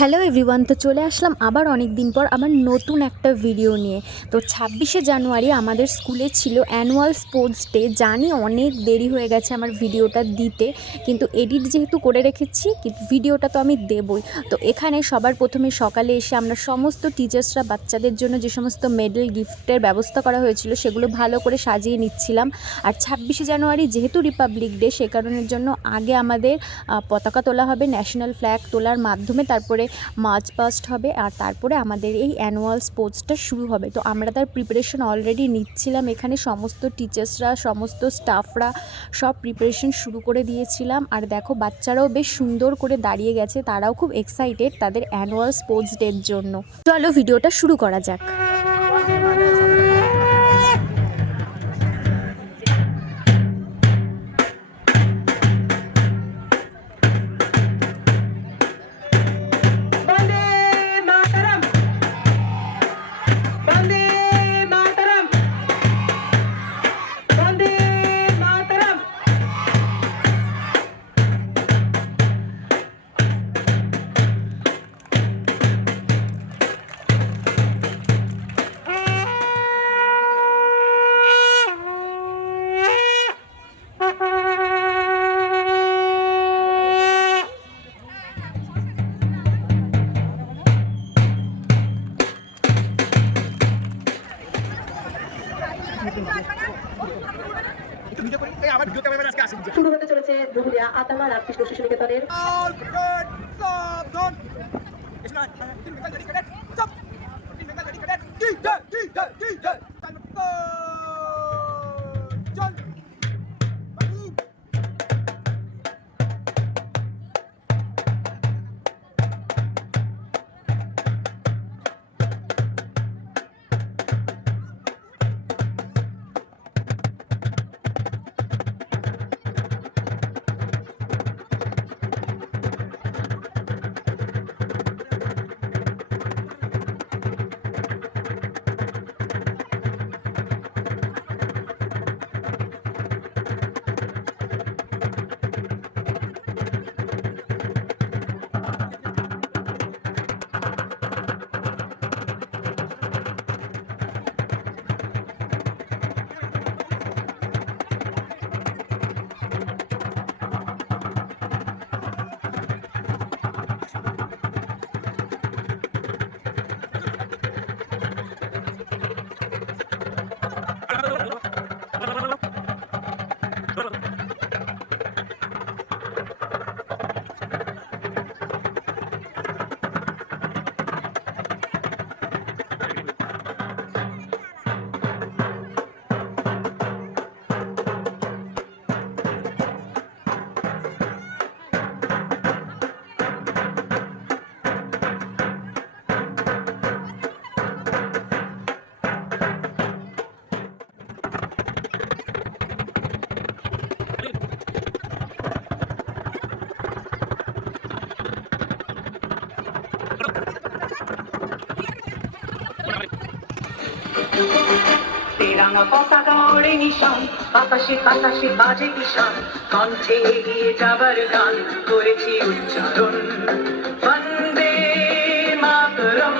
Hello everyone, তো চলে আসলাম আবার অনেক দিন পর আমার নতুন একটা ভিডিও নিয়ে। তো 26শে জানুয়ারি আমাদের স্কুলে ছিল অ্যানুয়াল স্পোর্টস ডে। জানি অনেক দেরি হয়ে গেছে আমার ভিডিওটা দিতে, কিন্তু এডিট যেহেতু করে রেখেছি ভিডিওটা তো আমি দেবই। তো এখানে সবার প্রথমে সকালে এসে আমরা সমস্ত টিচার্সরা বাচ্চাদের জন্য যে সমস্ত মেডেল গিফটের ব্যবস্থা করা হয়েছিল সেগুলো ভালো করে সাজিয়ে নিচ্ছিলাম। আর 26শে জানুয়ারি যেহেতু রিপাবলিক ডে, সে কারণের জন্য আগে আমাদের পতাকা তোলা হবে, ন্যাশনাল ফ্ল্যাগ তোলার মাধ্যমে তারপরে মার্চ পাস্ট হবে, আর তারপরে আমাদের এই অ্যানুয়াল স্পোর্টসটা শুরু হবে। তো আমরা তার প্রিপারেশন অলরেডি নিচ্ছিলাম। এখানে সমস্ত টিচার্সরা, সমস্ত স্টাফরা সব প্রিপারেশন শুরু করে দিয়েছিলাম। আর দেখো বাচ্চারাও বেশ সুন্দর করে দাঁড়িয়ে গেছে, তারাও খুব এক্সাইটেড তাদের অ্যানুয়াল স্পোর্টস ডের জন্য। চলো ভিডিওটা শুরু করা যাক। শুরু হতে চলেছে ধুবুলিয়া আতামা রামকৃষ্ণ শিশু নিকেতনের তেরাঙা পতাকা ওড়ে নিশান, আকাশে বাতাসে বাজে কিষান, কণ্ঠে এগিয়ে যাবার গান করেছি উচ্চারণ। বন্দে মাতরম,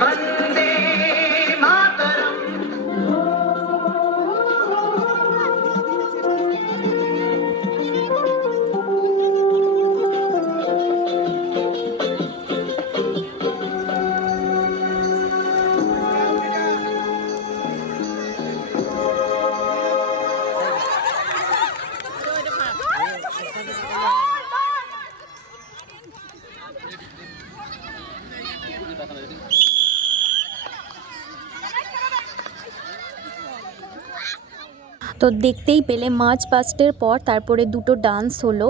বন্দে মাতরম। তো দেখতেই পেলে মার্চ পাস্টের পর তারপরে দুটো ডান্স হলো।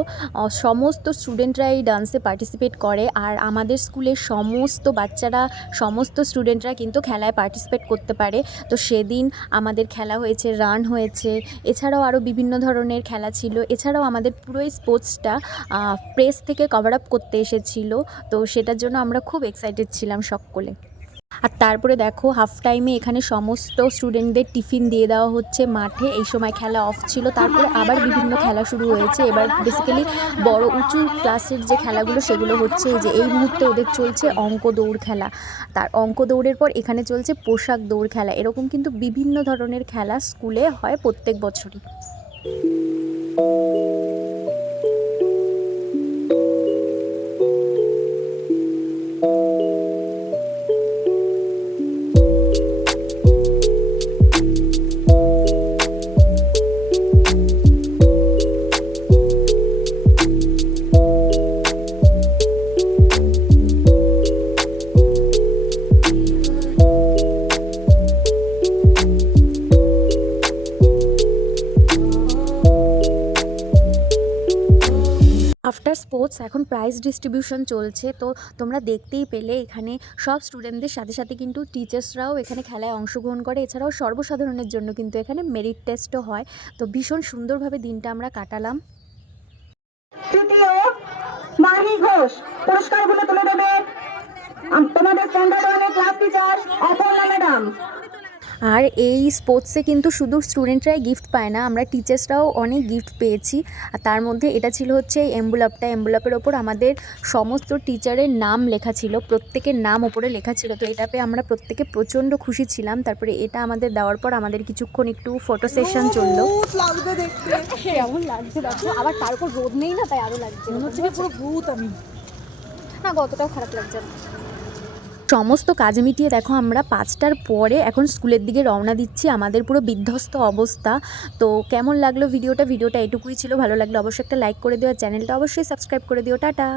সমস্ত স্টুডেন্টরা এই ডান্সে পার্টিসিপেট করে, আর আমাদের স্কুলের সমস্ত বাচ্চারা, সমস্ত স্টুডেন্টরা কিন্তু খেলায় পার্টিসিপেট করতে পারে। তো সেদিন আমাদের খেলা হয়েছে, রান হয়েছে, এছাড়াও আরও বিভিন্ন ধরনের খেলা ছিল। এছাড়াও আমাদের পুরোই স্পোর্টসটা প্রেস থেকে কভার আপ করতে এসেছিলো, তো সেটার জন্য আমরা খুব এক্সাইটেড ছিলাম সকলে। আর তারপরে দেখো হাফ টাইমে এখানে সমস্ত স্টুডেন্টদের টিফিন দিয়ে দেওয়া হচ্ছে মাঠে। এই সময় খেলা অফ ছিল, তারপরে আবার বিভিন্ন খেলা শুরু হয়েছে। এবার বেসিক্যালি বড় উঁচু ক্লাসের যে খেলাগুলো সেগুলো হচ্ছে এই মুহূর্তে ওদের চলছে অঙ্ক দৌড় খেলা। তার অঙ্ক দৌড়ের পর এখানে চলছে পোশাক দৌড় খেলা। এরকম কিন্তু বিভিন্ন ধরনের খেলা স্কুলে হয় প্রত্যেক বছরই। আফটার স্পোর্টস এখন প্রাইজ ডিস্ট্রিবিউশন চলছে। তো তোমরা দেখতেই পেলে এখানে সব স্টুডেন্টদের সাথে সাথে কিন্তু টিচার্সরাও এখানে খেলায় অংশগ্রহণ করে। এছাড়াও সর্বসাধারণের জন্য কিন্তু এখানে মেরিট টেস্টও হয়। তো ভীষণ সুন্দরভাবে দিনটা আমরা কাটালাম। তৃতীয় মাহি ঘোষ, পুরস্কারগুলো তুলে দেবে তোমাদের স্ট্যান্ডার্ড ওয়ানের ক্লাস টিচার অপর্ণা ম্যাডাম। আর এই স্পোর্টসে কিন্তু শুধু স্টুডেন্টরাই গিফট পায় না, আমরা টিচার্সরাও অনেক গিফট পেয়েছি। আর তার মধ্যে এটা ছিল হচ্ছে এই এমবুলাপের ওপর আমাদের সমস্ত টিচারের নাম লেখা ছিল, প্রত্যেকের নাম ওপরে লেখা ছিল। তো এটা পেয়ে আমরা প্রত্যেকে প্রচণ্ড খুশি ছিলাম। তারপরে এটা আমাদের দেওয়ার পর আমাদের কিছুক্ষণ একটু ফটো সেশন চললো। কেমন লাগছে দেখো, আবার তার উপর রোদ নেই না, তাই আরও লাগছে, মনে হচ্ছে পুরো ভূত। আমি না অতটাও খারাপ লাগছে না। সমস্ত কাজ মিটিয়ে দেখো আমরা 5টার পরে এখন স্কুলের দিকে রওনা দিচ্ছি। আমাদের পুরো বিধ্বস্ত অবস্থা। তো কেমন লাগলো ভিডিওটা এটুকুই ছিল। ভালো লাগলে অবশ্যই একটা লাইক করে দিও, চ্যানেলটা অবশ্যই সাবস্ক্রাইব করে দিও। টাটা।